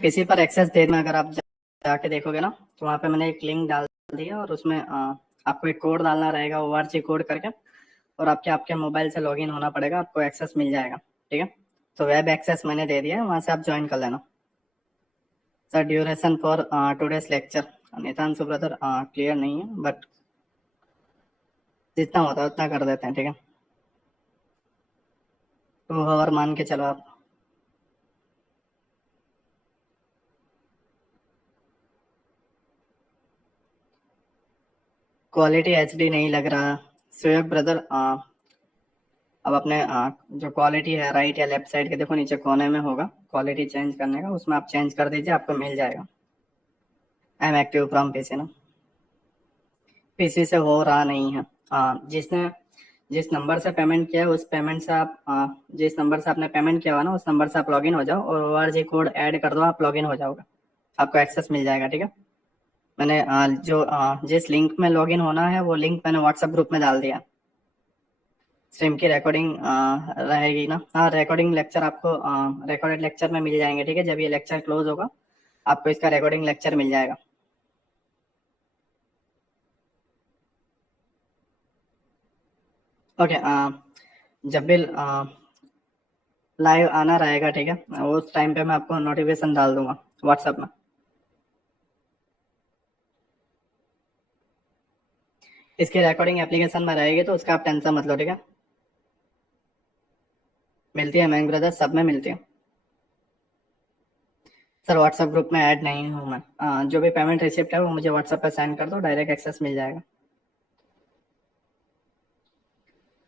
PC पर access देना, अगर आप जाके देखोगे ना तो वहाँ पे मैंने एक लिंक डाल दिया और उसमें आपको एक कोड डालना रहेगा, ORG कोड करके, और आपके मोबाइल से लॉगिन होना पड़ेगा, आपको एक्सेस मिल जाएगा। ठीक है, तो वेब एक्सेस मैंने दे दिया है, वहाँ से आप ज्वाइन कर लेना। Sir duration for today's lecture, Nitanshu brother clear नहीं है, बट जितना होता है उतना कर देते हैं। ठीक है, 2 आवर मान के चलो आप। क्वालिटी HD नहीं लग रहा। सुयोग ब्रदर अब अपने जो क्वालिटी है राइट या लेफ्ट साइड के देखो, नीचे कोने में होगा क्वालिटी चेंज करने का, उसमें आप चेंज कर दीजिए, आपको मिल जाएगा। I am active from PC ना, पीसी से हो रहा नहीं है। जिसने जिस नंबर से पेमेंट किया है उस पेमेंट से आप जिस नंबर से आपने पेमेंट किया हुआ ना, उस नंबर से आप लॉगिन हो जाओ और ORG कोड ऐड कर दो, आप लॉगिन हो जाओगे, आपको एक्सेस मिल जाएगा। ठीक है, मैंने जिस लिंक में लॉगिन होना है वो लिंक मैंने व्हाट्सएप ग्रुप में डाल दिया। स्ट्रीम की रिकॉर्डिंग रहेगी ना? हाँ, रिकॉर्डिंग लेक्चर आपको रिकॉर्डेड लेक्चर में मिल जाएंगे। ठीक है, जब ये लेक्चर क्लोज होगा आपको इसका रिकॉर्डिंग लेक्चर मिल जाएगा। ओके, जब भी लाइव आना रहेगा, ठीक है, उस टाइम पे मैं आपको नोटिफिकेशन डाल दूंगा व्हाट्सएप में। इसकी रिकॉर्डिंग एप्लीकेशन में रहेगी तो उसका आप टेंशन मत लो। ठीक है, मिलती है मैंग ब्रदर, सब में मिलती है। सर व्हाट्सएप ग्रुप में ऐड नहीं हूँ मैं। जो भी पेमेंट रिसिप्ट है वो मुझे व्हाट्सएप पे सेंड कर दो, डायरेक्ट एक्सेस मिल जाएगा।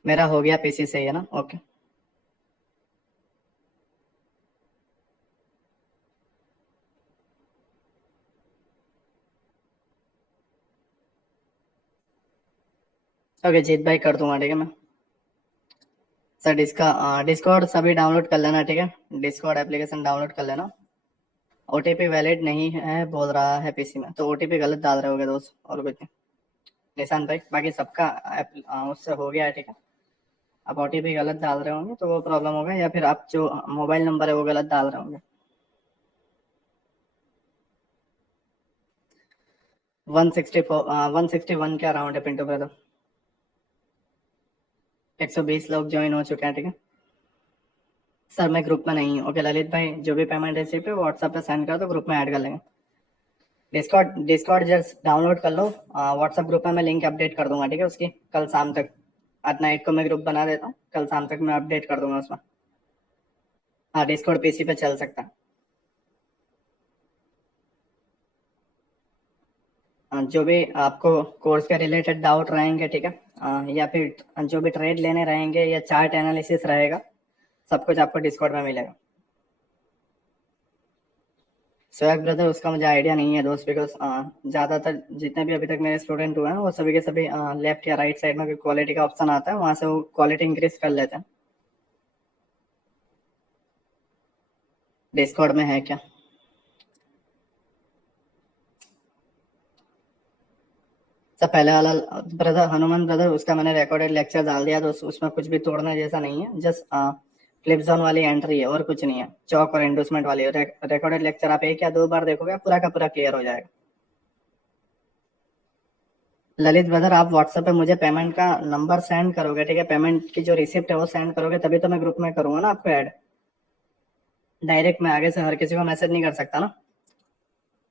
मेरा हो गया पीसी से ही है ना? ओके। ओके जीत भाई, कर दूंगा। ठीक है, मैं सर डिस्कॉर्ड सभी डाउनलोड कर लेना। ठीक है, डिस्कॉर्ड एप्लीकेशन डाउनलोड कर लेना। OTP वैलिड नहीं है बोल रहा है पीसी में, तो OTP गलत डाल रहे होगे दोस्त, और कुछ नहीं। निशान भाई बाकी सबका उससे हो गया है। ठीक है, आप OTP गलत डाल रहे होंगे तो वो प्रॉब्लम होगा, या फिर आप जो मोबाइल नंबर है वो गलत डाल रहे होंगे। 161 के अराउंड है पिंटू ब्रदर। 120 लोग ज्वाइन हो चुके हैं। ठीक है सर, मैं ग्रुप में नहीं हूँ। ओके ललित भाई, जो भी पेमेंट रिसीव है व्हाट्सएप पे सेंड कर दो, ग्रुप में ऐड कर लेंगे। डिस्कॉर्ड जस्ट डाउनलोड कर लो। व्हाट्सएप ग्रुप में मैं लिंक अपडेट कर दूंगा। ठीक है, उसकी कल शाम तक, आज नाइट को मैं ग्रुप बना देता हूँ, कल शाम तक मैं अपडेट कर दूंगा उसमें। हाँ, डिस्कॉर्ड पीसी पे चल सकता है। जो भी आपको कोर्स के रिलेटेड डाउट रहेंगे, ठीक है, या फिर जो भी ट्रेड लेने रहेंगे या चार्ट एनालिसिस रहेगा, सब कुछ आपको डिस्कॉर्ड में मिलेगा। स्वैग ब्रदर उसका मुझे आइडिया नहीं है दोस्त, बिकॉज ज़्यादातर जितने भी अभी तक मेरे स्टूडेंट हुए हैं वो सभी के सभी लेफ्ट या राइट साइड में क्वालिटी का ऑप्शन आता है, वहाँ से वो क्वालिटी इंक्रीज कर लेते हैं। डिस्कॉर्ड में है क्या? सब पहले वाला ब्रदर हनुमान ब्रदर, उसका मैंने रिकॉर्डेड लेक्चर डाल दिया, तो उसमें कुछ भी तोड़ने जैसा नहीं है, जस्ट फ्लिप जोन वाली एंट्री है और कुछ नहीं है। चौक और एंडोसमेंट वाली रिकॉर्डेड लेक्चर आप 1 या 2 बार देखोगे, पूरा का पूरा क्लियर हो जाएगा। ललित ब्रदर, आप व्हाट्सएप पे मुझे पेमेंट का नंबर सेंड करोगे? ठीक है, पेमेंट की जो रिसिप्ट है वो सेंड करोगे, तभी तो मैं ग्रुप में करूंगा ना आपको ऐड। डायरेक्ट मैं आगे से हर किसी को मैसेज नहीं कर सकता ना।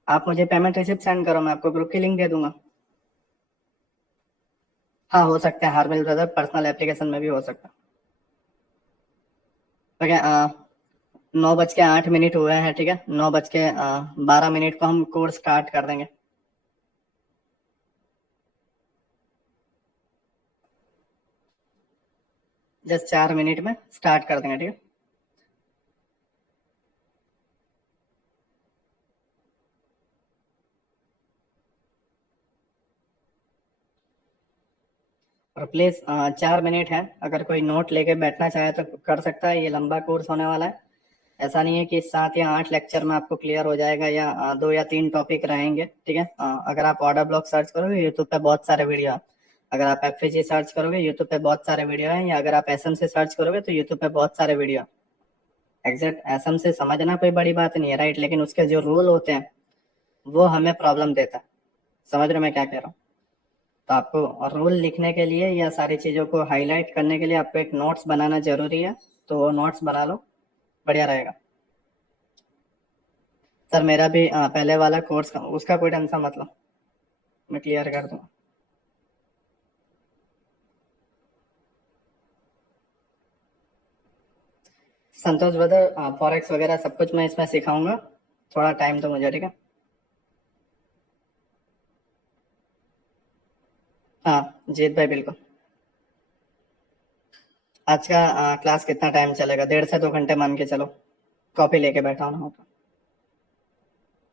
आप मुझे पेमेंट रिसिप्ट सेंड करो, मैं आपको ग्रुप की लिंक दे दूंगा। हाँ, हो सकता है हार्मिल ब्रदर, पर्सनल एप्लीकेशन में भी हो सकता है। ठीक है, 9:08 हुए हैं। ठीक है, 9:12 को हम कोर्स स्टार्ट कर देंगे। जस्ट 4 मिनट में स्टार्ट कर देंगे। ठीक है, और प्लीज 4 मिनट है, अगर कोई नोट लेके बैठना चाहे तो कर सकता है, ये लंबा कोर्स होने वाला है। ऐसा नहीं है कि 7 या 8 लेक्चर में आपको क्लियर हो जाएगा, या 2 या 3 टॉपिक रहेंगे। ठीक है, अगर आप ऑर्डर ब्लॉक सर्च करोगे यूट्यूब पे बहुत सारे वीडियो हैं, अगर आप FVG सर्च करोगे यूट्यूब पे बहुत सारे वीडियो हैं, या अगर आप SM से सर्च करोगे तो यूट्यूब पे बहुत सारे वीडियो हैं। एग्जैक्ट एसएम से समझना कोई बड़ी बात नहीं है, राइट, लेकिन उसके जो रूल होते हैं वो हमें प्रॉब्लम देता है। समझ रहे मैं क्या कह रहा हूँ? तो आपको रूल लिखने के लिए या सारी चीज़ों को हाईलाइट करने के लिए आपको एक नोट्स बनाना जरूरी है, तो वो नोट्स बना लो, बढ़िया रहेगा। सर मेरा भी पहले वाला कोर्स का उसका कोई टेंशन मतलब मैं क्लियर कर दूँ। संतोष ब्रदर, फॉरेक्स वगैरह सब कुछ मैं इसमें सिखाऊंगा, थोड़ा टाइम तो मुझे, ठीक है। हाँ जीत भाई बिल्कुल। आज का क्लास कितना टाइम चलेगा? 1.5 से 2 घंटे मान के चलो, कॉपी लेके बैठा हूँ।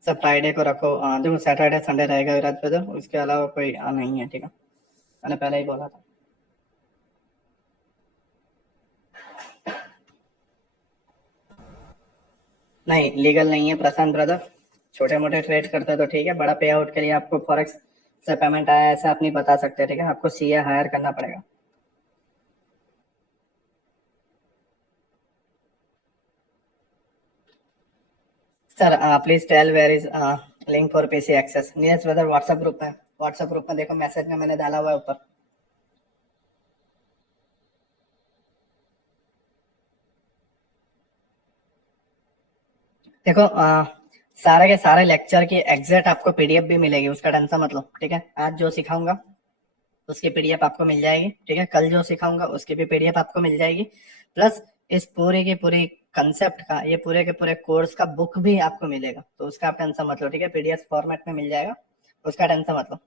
सर फ्राइडे को रखो, देखो सैटरडे संडे रहेगा विराट ब्रदर, उसके अलावा कोई नहीं है, ठीक है, मैंने पहले ही बोला था। नहीं लीगल नहीं है प्रशांत ब्रदर, छोटे मोटे ट्रेड करते हैं तो ठीक है, बड़ा पे आउट के लिए आपको फॉरेक्स से पेमेंट आया ऐसा आप नहीं बता सकते, ठीक है, आपको सीए हायर करना पड़ेगा। Sir please tell where is link for PC access. Neeraj brother WhatsApp group में देखो, मैसेज में मैंने डाला हुआ है ऊपर। देखो सारे के सारे लेक्चर की एग्जैक्ट आपको पीडीएफ भी मिलेगी, उसका टेंशन मत लो, ठीक है। आज जो सिखाऊंगा उसकी पीडीएफ आपको मिल जाएगी, ठीक है, कल जो सिखाऊंगा उसकी भी पीडीएफ आपको मिल जाएगी, प्लस इस पूरी की पूरी कंसेप्ट का, ये पूरे के पूरे कोर्स का बुक भी आपको मिलेगा, तो उसका आप टेंशन मत लो, ठीक है, पीडीएफ फॉर्मेट में मिल जाएगा, उसका टेंशन मत लो।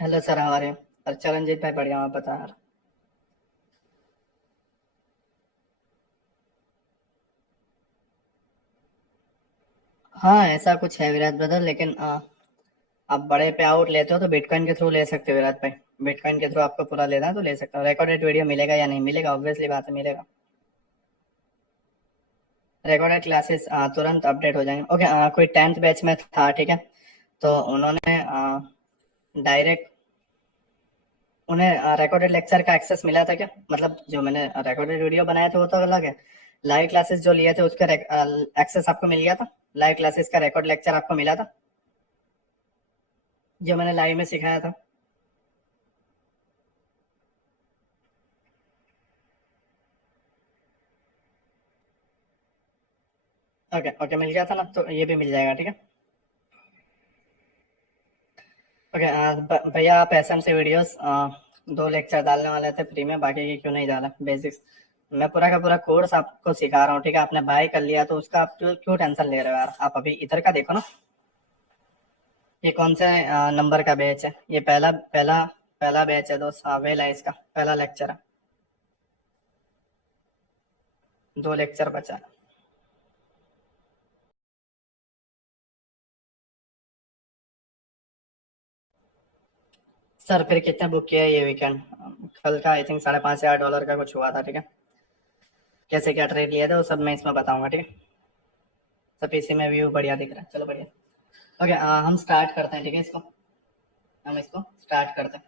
हेलो सर, हमारे और चरणजीत भाई बढ़िया, आप बता यार। हाँ ऐसा कुछ है विराट ब्रदर, लेकिन आप बड़े पे आउट लेते हो तो बिटकॉइन के थ्रू ले सकते हो विराट भाई, बिटकॉइन के थ्रू आपको पूरा लेना है तो ले सकते हो। रिकॉर्डेड वीडियो मिलेगा या नहीं मिलेगा? ऑब्वियसली बात है, मिलेगा। रिकॉर्डेड क्लासेस तुरंत अपडेट हो जाएंगे। ओके, कोई 10th बैच में था, ठीक है, तो उन्होंने डायरेक्ट उन्हें रिकॉर्डेड लेक्चर का एक्सेस मिला था क्या? मतलब जो मैंने रिकॉर्डेड वीडियो बनाया था वो तो अलग है, लाइव क्लासेस जो लिए थे उसका एक्सेस आपको मिल गया था? लाइव क्लासेस का रिकॉर्ड लेक्चर आपको मिला था जो मैंने लाइव में सिखाया था? ओके ओके, मिल गया था ना, तो ये भी मिल जाएगा, ठीक है। ओके भैया आप एसएम से वीडियोस 2 लेक्चर डालने वाले थे फ्री में, बाकी की क्यों नहीं डाला? बेसिक्स मैं पूरा का पूरा कोर्स आपको सिखा रहा हूँ, ठीक है, आपने बाय कर लिया तो उसका आप क्यों क्यों टेंशन ले रहे हो यार? आप अभी इधर का देखो ना, ये कौन से नंबर का बैच है? ये पहला पहला पहला बैच है दोस्त, वेल है, इसका पहला लेक्चर है, 2 लेक्चर बचा है। सर फिर कितने बुक किया है ये वीकेंड? कल का आई थिंक $5,500 का कुछ हुआ था, ठीक है, कैसे क्या ट्रेड लिया था वो सब मैं इसमें बताऊंगा, ठीक है। सब इसी में व्यू बढ़िया दिख रहा है, चलो बढ़िया। ओके हम स्टार्ट करते हैं, ठीक है, इसको हम इसको स्टार्ट करते हैं।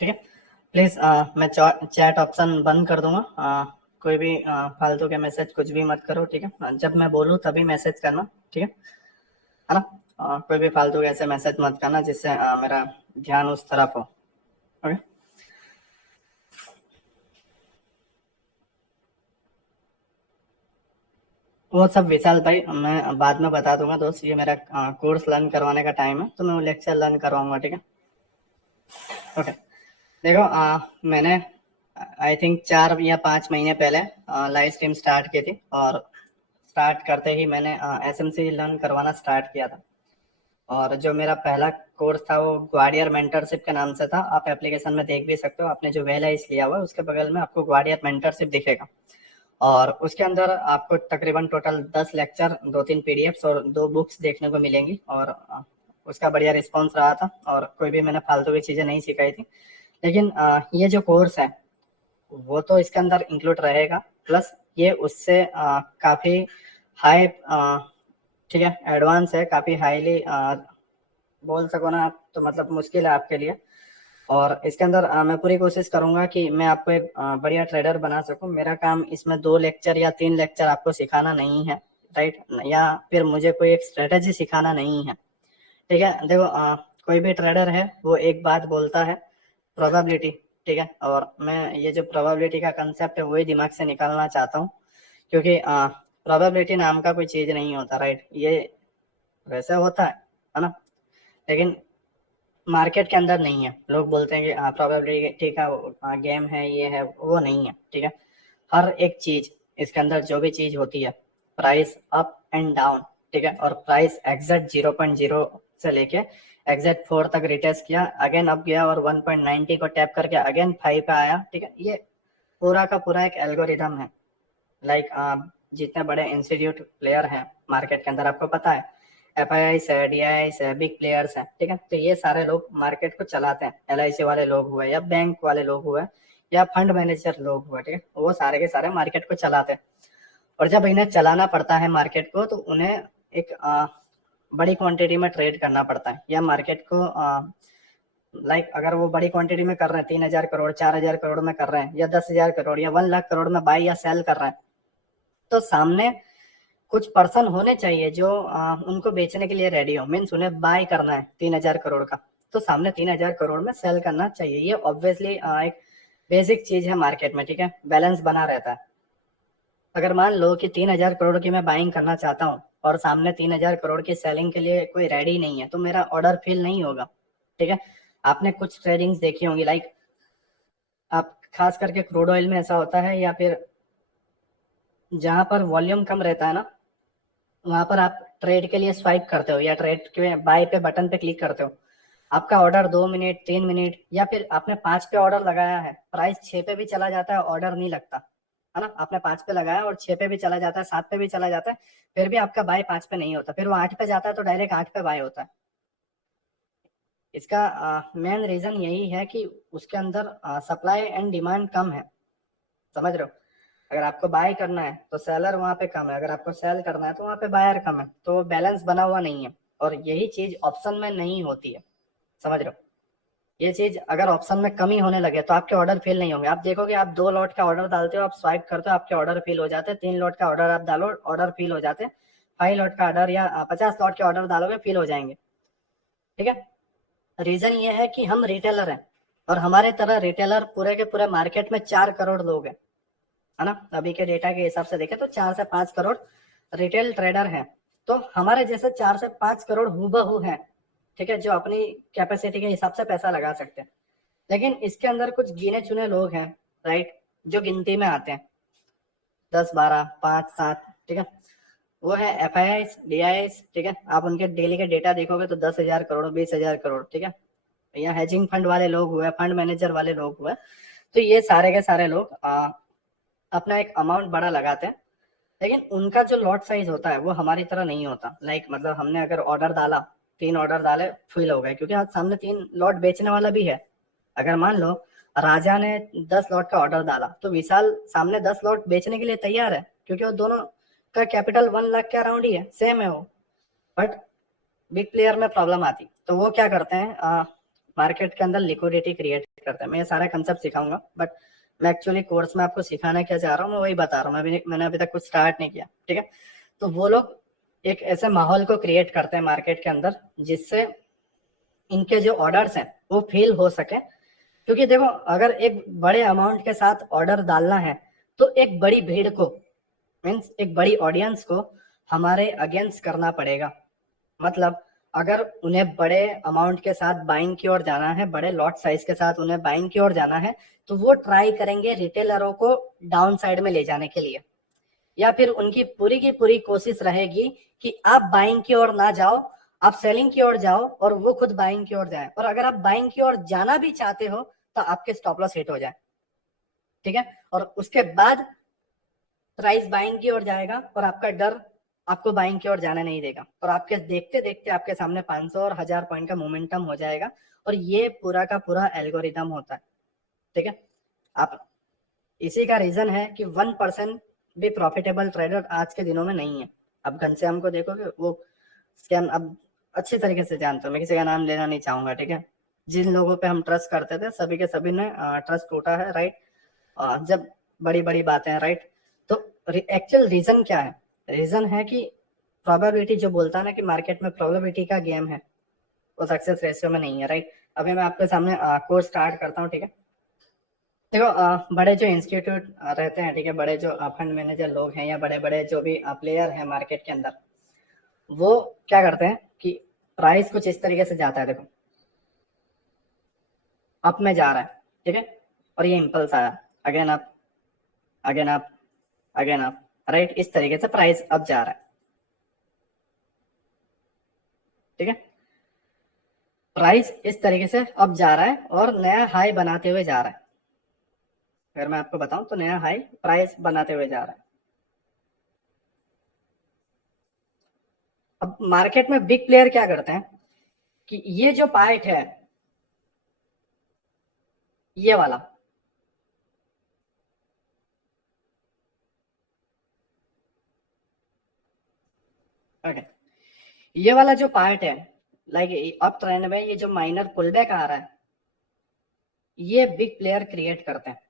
ठीक है, प्लीज मैं चैट ऑप्शन बंद कर दूंगा, कोई भी फालतू के मैसेज कुछ भी मत करो, ठीक है, जब मैं बोलूँ तभी मैसेज करना, ठीक है ना? कोई भी फालतू के ऐसे मैसेज मत करना जिससे मेरा ध्यान उस तरफ हो। ओके, वो सब विशाल भाई मैं बाद में बता दूंगा दोस्त, ये मेरा कोर्स लर्न करवाने का टाइम है तो मैं वो लेक्चर लर्न करवाऊंगा, ठीक है। ओके देखो मैंने आई थिंक 4 या 5 महीने पहले लाइव स्ट्रीम स्टार्ट की थी, और स्टार्ट करते ही मैंने एसएमसी लर्न करवाना स्टार्ट किया था, और जो मेरा पहला कोर्स था वो ग्वाडियर मेंटरशिप के नाम से था, आप एप्लीकेशन में देख भी सकते हो, आपने जो वेलाइज लिया हुआ है उसके बगल में आपको ग्वाडियर मेंटरशिप दिखेगा, और उसके अंदर आपको तकरीबन टोटल 10 लेक्चर, 2-3 पीडीएफ्स और 2 बुक्स देखने को मिलेंगी। और उसका बढ़िया रिस्पॉन्स रहा था और कोई भी मैंने फालतू की चीज़ें नहीं सिखाई थी। लेकिन ये जो कोर्स है वो तो इसके अंदर इंक्लूड रहेगा, प्लस ये उससे काफ़ी हाई, ठीक है, एडवांस है, काफ़ी हाईली बोल सको ना आप, तो मतलब मुश्किल है आपके लिए। और इसके अंदर मैं पूरी कोशिश करूंगा कि मैं आपको एक बढ़िया ट्रेडर बना सकूं। मेरा काम इसमें 2 लेक्चर या 3 लेक्चर आपको सिखाना नहीं है, राइट, या फिर मुझे कोई एक स्ट्रेटेजी सिखाना नहीं है, ठीक है। देखो कोई भी ट्रेडर है वो एक बात बोलता है, प्रोबेबिलिटी, ठीक है, और मैं ये जो प्रोबेबिलिटी का कंसेप्ट है वही दिमाग से निकालना चाहता हूँ, क्योंकि प्रोबेबिलिटी नाम का कोई चीज़ नहीं होता, राइट। ये वैसे होता है ना, लेकिन मार्केट के अंदर नहीं है। लोग बोलते हैं कि प्रोबेबिलिटी का गेम है, ये है, वो नहीं है, ठीक है। हर एक चीज इसके अंदर जो भी चीज होती है, प्राइस अप एंड डाउन, ठीक है, और प्राइस एग्जैक्ट 0.0 से लेके एग्जैक्ट 4 तक रिटेस्ट किया, अगेन अप गया और 1.90 को टैप करके अगेन 5 पे आया, ठीक है। ये पूरा का पूरा एक एल्गोरिदम है। लाइक जितने बड़े इंस्टीट्यूट प्लेयर हैं मार्केट के अंदर, आपको पता है, एफआईआई है, डीआईआई है, बिग प्लेयर्स हैं, ठीक है। तो ये सारे लोग मार्केट को चलाते हैं। एलआईसी वाले लोग हुए या बैंक वाले लोग हुए या फंड मैनेजर लोग हुए, ठीक है, वो सारे के सारे मार्केट को चलाते हैं। और जब इन्हें चलाना पड़ता है मार्केट को, तो उन्हें एक बड़ी क्वांटिटी में ट्रेड करना पड़ता है, या मार्केट को लाइक अगर वो बड़ी क्वांटिटी में कर रहे हैं, 3,000 करोड़, 4,000 करोड़ में कर रहे हैं, या 10,000 करोड़ या 1 लाख करोड़ में बाई या सेल कर रहे हैं, तो सामने कुछ पर्सन होने चाहिए जो उनको बेचने के लिए रेडी हो। मीन्स उन्हें बाय करना है 3,000 करोड़ का, तो सामने 3,000 करोड़ में सेल करना चाहिए। ये ऑब्वियसली एक बेसिक चीज है मार्केट में, ठीक है, बैलेंस बना रहता है। अगर मान लो कि 3,000 करोड़ की मैं बाइंग करना चाहता हूँ और सामने 3,000 करोड़ की सेलिंग के लिए कोई रेडी नहीं है, तो मेरा ऑर्डर फिल नहीं होगा, ठीक है। आपने कुछ ट्रेडिंग्स देखी होंगी, लाइक आप खास करके क्रूड ऑयल में ऐसा होता है, या फिर जहां पर वॉल्यूम कम रहता है ना, वहां पर आप ट्रेड के लिए स्वाइप करते हो या ट्रेड के बाय पे बटन पे क्लिक करते हो। आपका ऑर्डर 2 मिनट, 3 मिनट, या फिर आपने 5 पे ऑर्डर लगाया है, प्राइस 6 पे भी चला जाता है, ऑर्डर नहीं लगता है ना। आपने 5 पे लगाया और 6 पे भी चला जाता है, 7 पे भी चला जाता है, फिर भी आपका बाय 5 पे नहीं होता, फिर वो 8 पे जाता है तो डायरेक्ट 8 पे बाय होता है। इसका मेन रीजन यही है कि उसके अंदर सप्लाई एंड डिमांड कम है, समझ रहे हो। अगर आपको बाय करना है तो सेलर वहां पे कम है, अगर आपको सेल करना है तो वहां पे बायर कम है, तो बैलेंस बना हुआ नहीं है। और यही चीज ऑप्शन में नहीं होती है, समझ रहे हो। ये चीज अगर ऑप्शन में कमी होने लगे तो आपके ऑर्डर फेल नहीं होंगे। आप देखोगे, आप 2 लॉट का ऑर्डर डालते हो, आप स्वाइप करते हो, आपके ऑर्डर फेल हो जाते हैं। 3 लॉट का ऑर्डर आप डालो, ऑर्डर फेल हो जाते हैं। 5 लॉट का ऑर्डर या 50 लॉट के ऑर्डर डालोगे, फेल हो जाएंगे, ठीक है। रीजन ये है कि हम रिटेलर हैं, और हमारे तरह रिटेलर पूरे के पूरे मार्केट में 4 करोड़ लोग हैं, है ना। अभी के डेटा के हिसाब से देखें तो 4 से 5 करोड़ रिटेल ट्रेडर हैं। तो हमारे जैसे 4 से 5 करोड़ हूबहू हैं, ठीक है, जो अपनी कैपेसिटी के हिसाब से पैसा लगा सकते हैं। लेकिन इसके अंदर कुछ गिने चुने लोग हैं, राइट, जो गिनती में आते हैं, 10, 12, 5, 7, ठीक है। वो है एफआईआई, डीआईआई, ठीक है। आप उनके डेली के डेटा देखोगे तो 10,000 करोड़, 20,000 करोड़, ठीक है। या हेजिंग फंड वाले लोग हुए, फंड मैनेजर वाले लोग हुए, तो ये सारे के सारे लोग अपना एक अमाउंट बड़ा लगाते हैं। लेकिन उनका जो लॉट साइज होता है वो हमारी तरह नहीं होता। लाइक मतलब हमने अगर ऑर्डर डाला, 3 ऑर्डर डाले, फुल हो गए, क्योंकि आज सामने 3 लॉट बेचने वाला भी है। अगर मान लो राजा ने 10 लॉट का ऑर्डर डाला, तो विशाल सामने 10 लॉट बेचने के लिए तैयार है, क्योंकि वो दोनों का कैपिटल 1 लाख के अराउंड ही है, सेम है वो। बट बिग प्लेयर में प्रॉब्लम आती, तो वो क्या करते हैं, मार्केट के अंदर लिक्विडिटी क्रिएट करते हैं। मैं ये सारा कंसेप्ट सिखाऊंगा, बट मैं एक्चुअली कोर्स में आपको सिखाना क्या चाह रहा हूँ मैं वही बता रहा हूँ। मैंने अभी तक कुछ स्टार्ट नहीं किया, ठीक है। तो वो लोग एक ऐसे माहौल को क्रिएट करते हैं मार्केट के अंदर, जिससे इनके जो ऑर्डर्स हैं वो फेल हो सके। क्योंकि देखो, अगर एक बड़े अमाउंट के साथ ऑर्डर डालना है, तो एक बड़ी भीड़ को, मीन्स एक बड़ी ऑडियंस को हमारे अगेंस्ट करना पड़ेगा। मतलब अगर उन्हें बड़े अमाउंट के साथ बाइंग की ओर जाना है, बड़े लॉट साइज के साथ उन्हें बाइंग की ओर जाना है, तो वो ट्राई करेंगे रिटेलरों को डाउन साइड में ले जाने के लिए, या फिर उनकी पूरी की पूरी कोशिश रहेगी कि आप बाइंग की ओर ना जाओ, आप सेलिंग की ओर जाओ और वो खुद बाइंग की ओर जाए। और अगर आप बाइंग की ओर जाना भी चाहते हो तो आपके स्टॉप लॉस हिट हो जाए, ठीक है। और उसके बाद प्राइस बाइंग की ओर जाएगा और आपका डर आपको बाइंग की ओर जाने नहीं देगा, और आपके देखते देखते आपके सामने 500 और 1000 पॉइंट का मोमेंटम हो जाएगा। और ये पूरा का पूरा एल्गोरिदम होता है, ठीक है। आप इसी का रीजन है कि 1% भी प्रॉफिटेबल ट्रेडर आज के दिनों में नहीं है। अब घनश्याम को देखोगे, वो स्कैम अब अच्छी तरीके से जानते हो, मैं किसी का नाम लेना नहीं चाहूंगा, ठीक है। जिन लोगों पे हम ट्रस्ट करते थे सभी के सभी ने ट्रस्ट टूटा है, राइट। जब बड़ी बड़ी बातें हैं, राइट। तो एक्चुअल रीजन क्या है? रीजन है कि प्रोबेबिलिटी, जो बोलता है ना कि मार्केट में प्रोबेबिलिटी का गेम है, वो सक्सेस रेशियो में नहीं है, राइट। अभी मैं आपके सामने कोर्स स्टार्ट करता हूँ, ठीक है। देखो बड़े जो इंस्टीट्यूट रहते हैं, ठीक है, बड़े जो फंड मैनेजर लोग हैं या बड़े बड़े जो भी प्लेयर हैं मार्केट के अंदर, वो क्या करते हैं कि प्राइस कुछ इस तरीके से जाता है, देखो अप में जा रहा है, ठीक है, और ये इम्पल्स आया, again up, again up, again up, right. इस तरीके से प्राइस अप जा रहा है, ठीक है। प्राइस इस तरीके से अप जा रहा है और नया हाई बनाते हुए जा रहा है। अगर मैं आपको बताऊं तो नया हाई प्राइस बनाते हुए जा रहा है। अब मार्केट में बिग प्लेयर क्या करते हैं कि ये जो पार्ट है, ये वाला, ओके, ये वाला जो पार्ट है, लाइक अप ट्रेंड में ये जो माइनर पुलबैक आ रहा है, ये बिग प्लेयर क्रिएट करते हैं,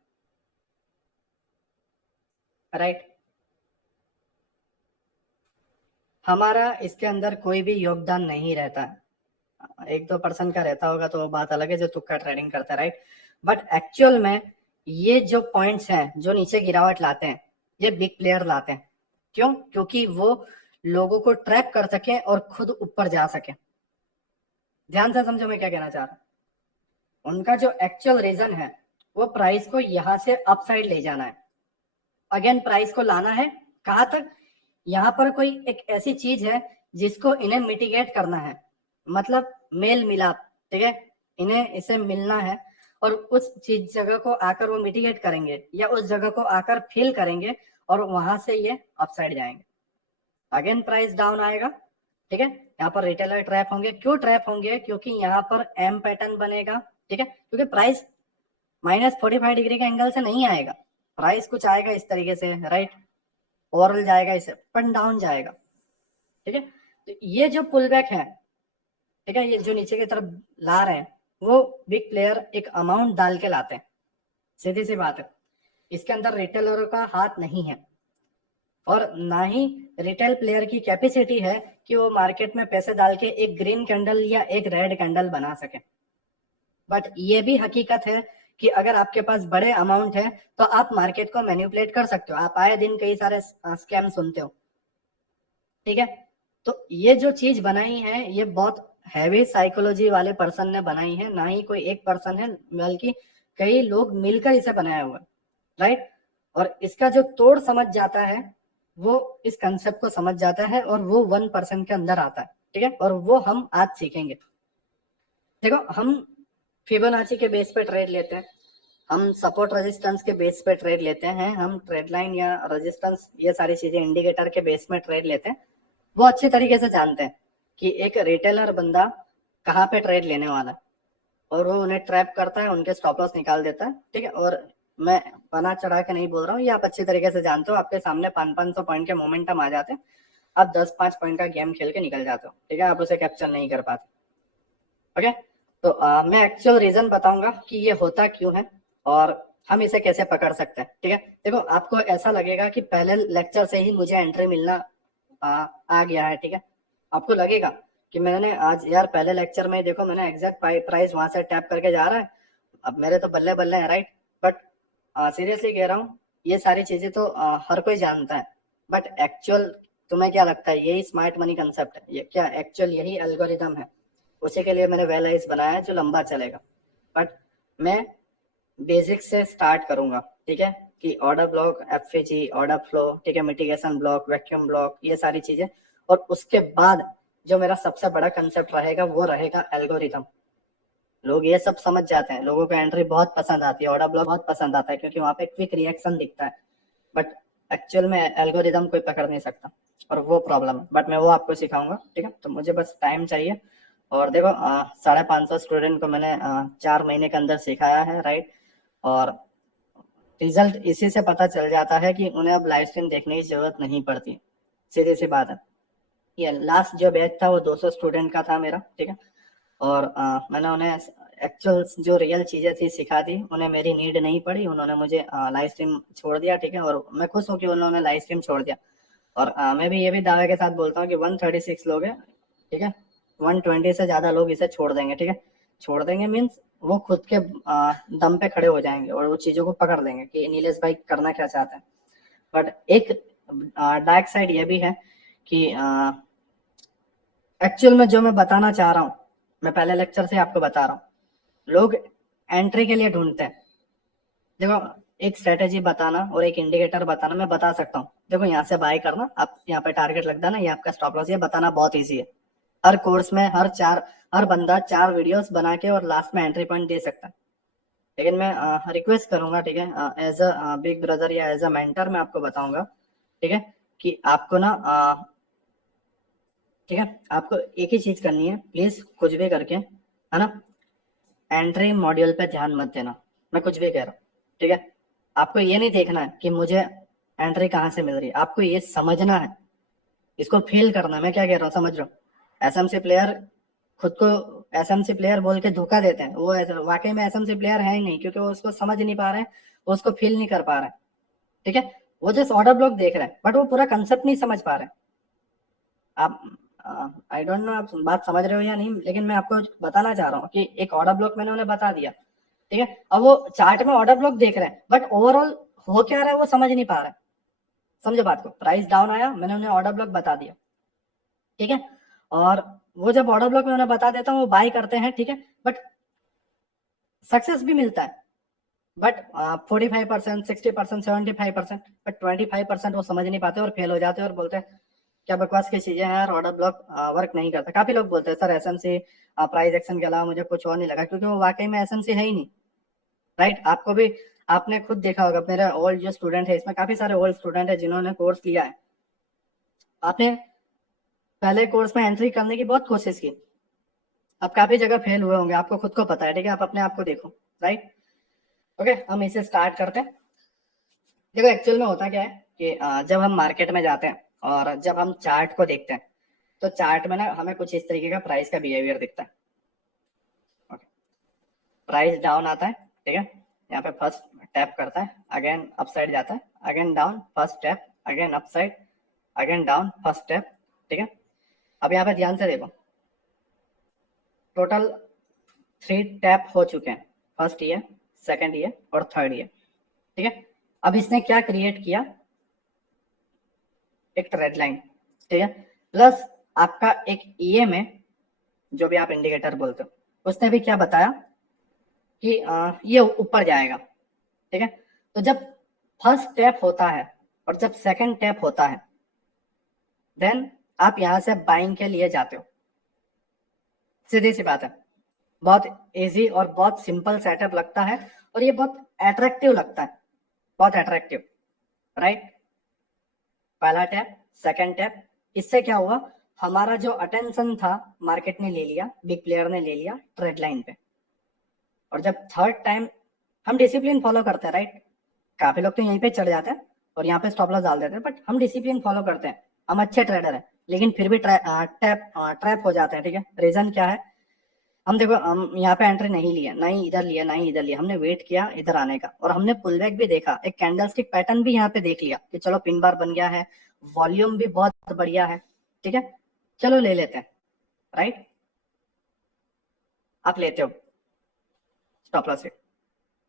राइट। हमारा इसके अंदर कोई भी योगदान नहीं रहता है। 1-2% का रहता होगा तो वो बात अलग है, जो तुक्का ट्रेडिंग करता है, राइट। बट एक्चुअल में ये जो पॉइंट्स हैं जो नीचे गिरावट लाते हैं, ये बिग प्लेयर लाते हैं। क्यों? क्योंकि वो लोगों को ट्रैप कर सके और खुद ऊपर जा सके। ध्यान से समझो मैं क्या कहना चाह रहा हूं। उनका जो एक्चुअल रीजन है, वो प्राइस को यहां से अपसाइड ले जाना है, अगेन प्राइस को लाना है कहां तक? यहाँ पर कोई एक ऐसी चीज है जिसको इन्हें मिटिगेट करना है, मतलब मेल मिलाप, ठीक है। इन्हें इसे मिलना है और उस चीज जगह को आकर वो मिटिगेट करेंगे या उस जगह को आकर फील करेंगे और वहां से ये अपसाइड जाएंगे, अगेन प्राइस डाउन आएगा, ठीक है। यहाँ पर रिटेलर ट्रैप होंगे। क्यों ट्रैप होंगे? क्योंकि यहाँ पर एम पैटर्न बनेगा, ठीक है, क्योंकि प्राइस -45 डिग्री के एंगल से नहीं आएगा, प्राइस कुछ आएगा इस तरीके से, राइट। ओवरऑल जाएगा, इसे अप डाउन जाएगा, ठीक है। तो ये जो पुल बैक है, ठीक है, ये जो नीचे की तरफ ला रहे हैं, वो बिग प्लेयर एक अमाउंट डाल के लाते हैं, सीधी सी बात है। इसके अंदर रिटेलरों का हाथ नहीं है और ना ही रिटेल प्लेयर की कैपेसिटी है कि वो मार्केट में पैसे डाल के एक ग्रीन कैंडल या एक रेड कैंडल बना सके। बट ये भी हकीकत है कि अगर आपके पास बड़े अमाउंट है तो आप मार्केट को मैनिपुलेट कर सकते हो। आप आए दिन कई सारे स्कैम सुनते हो, ठीक है। तो ये जो चीज बनाई है, ये बहुत हैवी साइकोलॉजी वाले पर्सन ने बनाई है, ना ही कोई एक पर्सन है, बल्कि कई लोग मिलकर इसे बनाया हुआ है, राइट। और इसका जो तोड़ समझ जाता है, वो इस कंसेप्ट को समझ जाता है और वो 1% के अंदर आता है, ठीक है। और वो हम आज सीखेंगे। देखो, हम फिबोनाची के बेस पे ट्रेड लेते हैं, हम सपोर्ट रेजिस्टेंस के बेस पे ट्रेड लेते हैं, हम ट्रेड लाइन या रेजिस्टेंस, ये सारी चीजें इंडिकेटर के बेस में ट्रेड लेते हैं। वो अच्छे तरीके से जानते हैं कि एक रिटेलर बंदा कहाँ पे ट्रेड लेने वाला है और वो उन्हें ट्रैप करता है, उनके स्टॉप लॉस निकाल देता है, ठीक है। और मैं बना चढ़ा के नहीं बोल रहा हूँ, ये आप अच्छी तरीके से जानते हो। आपके सामने 500-500 पॉइंट के मोमेंटम आ जाते हैं, आप 10-5 पॉइंट का गेम खेल के निकल जाते हो, ठीक है, आप उसे कैप्चर नहीं कर पाते, ओके। तो मैं एक्चुअल रीजन बताऊंगा कि ये होता क्यों है और हम इसे कैसे पकड़ सकते हैं, ठीक है। देखो, आपको ऐसा लगेगा कि पहले लेक्चर से ही मुझे एंट्री मिलना आ गया है, ठीक है। आपको लगेगा कि मैंने आज यार पहले लेक्चर में देखो मैंने एग्जैक्ट प्राइस वहां से टैप करके जा रहा है, अब मेरे तो बल्ले बल्ले है, राइट। बट सीरियसली कह रहा हूँ, ये सारी चीजें तो हर कोई जानता है, बट एक्चुअल तुम्हें क्या लगता है यही स्मार्ट मनी कंसेप्ट है? ये क्या एक्चुअल यही एल्गोरिदम है? उसी के लिए मैंने वेल आइस बनाया है जो लंबा चलेगा। बट मैं बेसिक से स्टार्ट करूंगा, ठीक है, कि ऑर्डर ब्लॉक, एफएजी, ऑर्डर फ्लो, ठीक है, मिटिगेशन ब्लॉक, वैक्यूम ब्लॉक, ये सारी चीजें। और उसके बाद जो मेरा सबसे बड़ा कंसेप्ट रहेगा वो रहेगा एल्गोरिदम। लोग ये सब समझ जाते हैं, लोगों को एंट्री बहुत पसंद आती है, ऑर्डर ब्लॉक बहुत पसंद आता है क्योंकि वहां पे क्विक रिएक्शन दिखता है। बट एक्चुअल में एल्गोरिदम कोई पकड़ नहीं सकता, और वो प्रॉब्लम है, बट मैं वो आपको सिखाऊंगा, ठीक है। तो मुझे बस टाइम चाहिए। और देखो 550 स्टूडेंट को मैंने 4 महीने के अंदर सिखाया है, राइट। और रिजल्ट इसी से पता चल जाता है कि उन्हें अब लाइव स्ट्रीम देखने की जरूरत नहीं पड़ती, सीधी सी बात है। ये लास्ट जो बैच था वो 200 स्टूडेंट का था मेरा, ठीक है। और मैंने उन्हें एक्चुअल जो रियल चीजें थी सिखा दी, उन्हें मेरी नीड नहीं पड़ी, उन्होंने मुझे लाइव स्ट्रीम छोड़ दिया, ठीक है। और मैं खुश हूँ कि उन्होंने लाइव स्ट्रीम छोड़ दिया। और मैं भी ये भी दावे के साथ बोलता हूँ कि 136 लोग हैं, ठीक है। 120 से ज्यादा लोग इसे छोड़ देंगे, ठीक है। छोड़ देंगे मीन्स वो खुद के दम पे खड़े हो जाएंगे और वो चीजों को पकड़ लेंगे कि नीलेश भाई करना क्या चाहते हैं। बट एक डार्क साइड ये भी है कि एक्चुअल में जो मैं बताना चाह रहा हूँ, मैं पहले लेक्चर से आपको बता रहा हूँ, लोग एंट्री के लिए ढूंढते हैं। देखो एक स्ट्रेटेजी बताना और एक इंडिकेटर बताना मैं बता सकता हूँ। देखो यहाँ से बाय करना, आप यहाँ पे टारगेट लग देना, ये आपका स्टॉप लॉस, ये बताना बहुत ईजी है। हर कोर्स में हर बंदा 4 वीडियोस बना के और लास्ट में एंट्री पॉइंट दे सकता है। लेकिन मैं रिक्वेस्ट करूंगा, ठीक है, एज अ बिग ब्रदर या एज अ मेंटर मैं आपको बताऊंगा, ठीक है, कि आपको ना ठीक है, आपको एक ही चीज करनी है, प्लीज कुछ भी करके, है ना, एंट्री मॉड्यूल पे ध्यान मत देना। मैं कुछ भी कह रहा हूँ, ठीक है। आपको ये नहीं देखना है कि मुझे एंट्री कहाँ से मिल रही है, आपको ये समझना है, इसको फील करना है। मैं क्या कह रहा हूँ समझ रहा हूँ। एसएमसी प्लेयर खुद को एसएमसी प्लेयर बोल के धोखा देते हैं, वो वाकई में एसएमसी प्लेयर है ही नहीं, क्योंकि वो उसको समझ नहीं पा रहे हैं, वो उसको फील नहीं कर पा रहे हैं, ठीक है। वो जस्ट ऑर्डर ब्लॉक देख रहे हैं, बट वो पूरा कंसेप्ट नहीं समझ पा रहे हैं। आप आई डोंट नो आप बात समझ रहे हो या नहीं, लेकिन मैं आपको बताना चाह रहा हूँ कि एक ऑर्डर ब्लॉक मैंने उन्हें बता दिया, ठीक है। अब वो चार्ट में ऑर्डर ब्लॉक देख रहे हैं, बट ओवरऑल हो क्या रहा है वो समझ नहीं पा रहे हैं। समझो बात को, प्राइस डाउन आया, मैंने उन्हें ऑर्डर ब्लॉक बता दिया, ठीक है। और वो जब ऑर्डर ब्लॉक में उन्हें बता देता हूँ वो बाय करते हैं, ठीक है, बट सक्सेस भी मिलता है, बट 45%, 60%, 75%, बट 25% वो समझ नहीं पाते और फेल हो जाते हैं और बोलते हैं क्या बकवास की चीजें हैं यार, ऑर्डर ब्लॉक वर्क नहीं करता। काफी लोग बोलते हैं सर एसएमसी प्राइस एक्शन के अलावा मुझे कुछ और नहीं लगा, क्योंकि वो वाकई में एसएमसी है ही नहीं, राइट। आपको भी आपने खुद देखा होगा, मेरे ओल्ड जो स्टूडेंट है इसमें काफी सारे ओल्ड स्टूडेंट है जिन्होंने कोर्स लिया है। आपने पहले कोर्स में एंट्री करने की बहुत कोशिश की, अब काफी जगह फेल हुए होंगे, आपको खुद को पता है, ठीक है। आप अपने आप को देखो, राइट। ओके, हम इसे स्टार्ट करते हैं। देखो एक्चुअल में होता क्या है कि जब हम मार्केट में जाते हैं और जब हम चार्ट को देखते हैं, तो चार्ट में ना हमें कुछ इस तरीके का प्राइस का बिहेवियर दिखता है। ओके, प्राइस डाउन आता है, ठीक है, यहाँ पे फर्स्ट टैप करता है, अगेन अपसाइड जाता है, again down, first tap, again upside, again down, first tap, ठीक है। अब यहाँ पे ध्यान से देखो, टोटल 3 टैप हो चुके हैं, फर्स्ट ईयर, सेकेंड ईयर और थर्ड ईयर, ठीक है। अब इसने क्या क्रिएट किया, एक रेड लाइन, ठीक है, प्लस आपका एक ईएम है, जो भी आप इंडिकेटर बोलते हो, उसने भी क्या बताया कि ये ऊपर जाएगा, ठीक है। तो जब फर्स्ट टैप होता है और जब सेकंड टैप होता है, देन आप यहां से बाइंग के लिए जाते हो। सीधी सी बात है, बहुत इजी और बहुत सिंपल सेटअप लगता है, और ये बहुत अट्रैक्टिव लगता है, बहुत अट्रैक्टिव, राइट। पहला टैप, सेकंड टैप, इससे क्या हुआ, हमारा जो अटेंशन था मार्केट ने ले लिया, बिग प्लेयर ने ले लिया ट्रेड लाइन पे। और जब थर्ड टाइम, हम डिसिप्लिन फॉलो करते हैं, राइट। काफी लोग तो यहीं पे चढ़ जाते हैं और यहाँ पे स्टॉप लॉस डाल देते हैं, बट हम डिसिप्लिन फॉलो करते हैं, हम अच्छे ट्रेडर हैं, लेकिन फिर भी ट्रैप हो जाते हैं, ठीक है। रीजन क्या है, हम देखो हम यहाँ पे एंट्री नहीं लिया, ना ही इधर लिया, ना ही इधर लिया, हमने वेट किया इधर आने का, और हमने पुल बैक भी देखा, एक कैंडलस्टिक पैटर्न भी यहाँ पे देख लिया कि चलो पिन बार बन गया है, वॉल्यूम भी बहुत बढ़िया है, ठीक है, चलो ले लेते हैं, राइट। आप लेते हो स्टॉप लॉस हिट,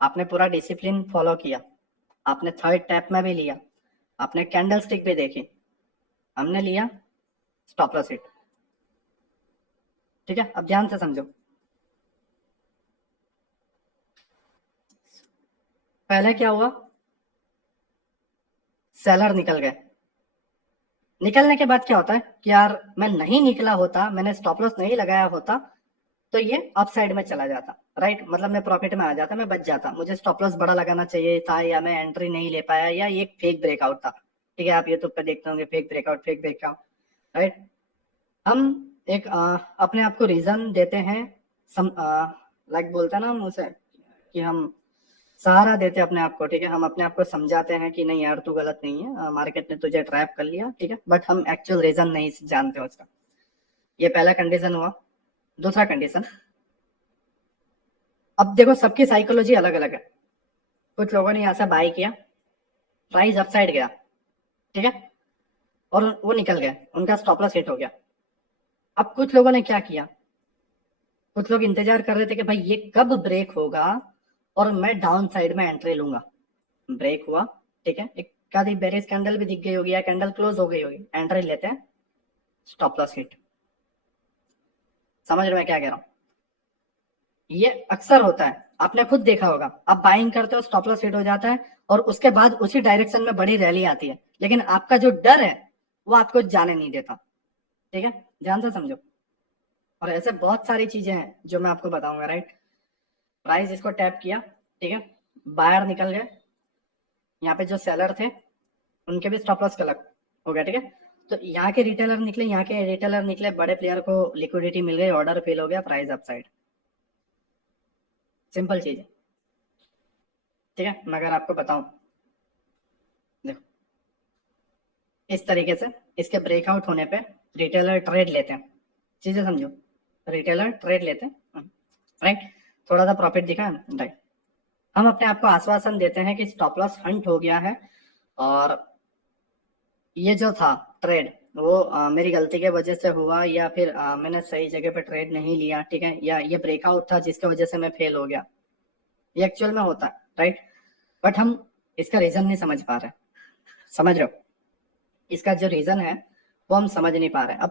आपने पूरा डिसिप्लिन फॉलो किया, आपने थर्ड टैप में भी लिया, आपने कैंडल स्टिक भी देखी, हमने लिया स्टॉप लॉस हिट, ठीक है। अब ध्यान से समझो, पहले क्या हुआ, सेलर निकल गए, निकलने के बाद क्या होता है कि यार मैं नहीं निकला होता, मैंने स्टॉप लॉस नहीं लगाया होता, तो ये अप साइड में चला जाता, राइट। मतलब मैं प्रॉफिट में आ जाता, मैं बच जाता, मुझे स्टॉप लॉस बड़ा लगाना चाहिए था, या मैं एंट्री नहीं ले पाया, या ये एक फेक ब्रेकआउट था, ठीक है, आप यूट्यूब पे देखते होंगे फेक ब्रेकआउट, राइट। हम एक अपने आप को रीजन देते हैं, लाइक बोलते हैं ना हम उसे, कि हम सहारा देते हैं अपने आप को, ठीक है। हम अपने आप को समझाते हैं कि नहीं यार तू गलत नहीं है, मार्केट ने तुझे ट्रैप कर लिया, ठीक है, बट हम एक्चुअल रीजन नहीं जानते उसका। ये पहला कंडीशन हुआ। दूसरा कंडीशन, अब देखो सबकी साइकोलॉजी अलग अलग है। कुछ लोगों ने यहाँ से बाई किया, प्राइस अपसाइड गया, ठीक है, और वो निकल गए, उनका स्टॉप लॉस हिट हो गया। अब कुछ लोगों ने क्या किया, कुछ लोग इंतजार कर रहे थे कि भाई ये कब ब्रेक होगा और मैं डाउन साइड में एंट्री लूंगा। ब्रेक हुआ, ठीक है, एक आधी बेरिश कैंडल भी दिख गई होगी या कैंडल क्लोज हो गई होगी, एंट्री लेते हैं, स्टॉप लॉस हिट। समझ रहे हो मैं क्या कह रहा हूँ? ये अक्सर होता है, आपने खुद देखा होगा, आप बाइंग करते हो, स्टॉप लॉस हिट हो जाता है और उसके बाद उसी डायरेक्शन में बड़ी रैली आती है, लेकिन आपका जो डर है वो आपको जाने नहीं देता, ठीक है, ध्यान से समझो। और ऐसे बहुत सारी चीजें हैं जो मैं आपको बताऊंगा, राइट। प्राइस इसको टैप किया, ठीक है, बायर निकल गए, यहाँ पे जो सेलर थे उनके भी स्टॉप लॉस कलेक्ट हो गया, ठीक है। तो यहाँ के रिटेलर निकले, यहाँ के रिटेलर निकले, बड़े प्लेयर को लिक्विडिटी मिल गई, ऑर्डर फिल हो गया, प्राइस अपसाइड। सिंपल चीज है, ठीक है। मैं अगर आपको बताऊं, देखो इस तरीके से इसके ब्रेकआउट होने पे रिटेलर ट्रेड लेते हैं, चीजें समझो, रिटेलर ट्रेड लेते हैं, राइट। थोड़ा सा प्रॉफिट दिखा, राइट। हम अपने आप को आश्वासन देते हैं कि स्टॉप लॉस हंट हो गया है और ये जो था ट्रेड वो मेरी गलती के वजह से हुआ, या फिर मैंने सही जगह पे ट्रेड नहीं लिया, ठीक है, या ये ब्रेकआउट था जिसकी वजह से मैं फेल हो गया, ये एक्चुअल में होता है, राइट। बट हम इसका रीजन नहीं समझ पा रहे, समझ रहे हो, इसका जो रीजन है वो हम समझ नहीं पा रहे। अब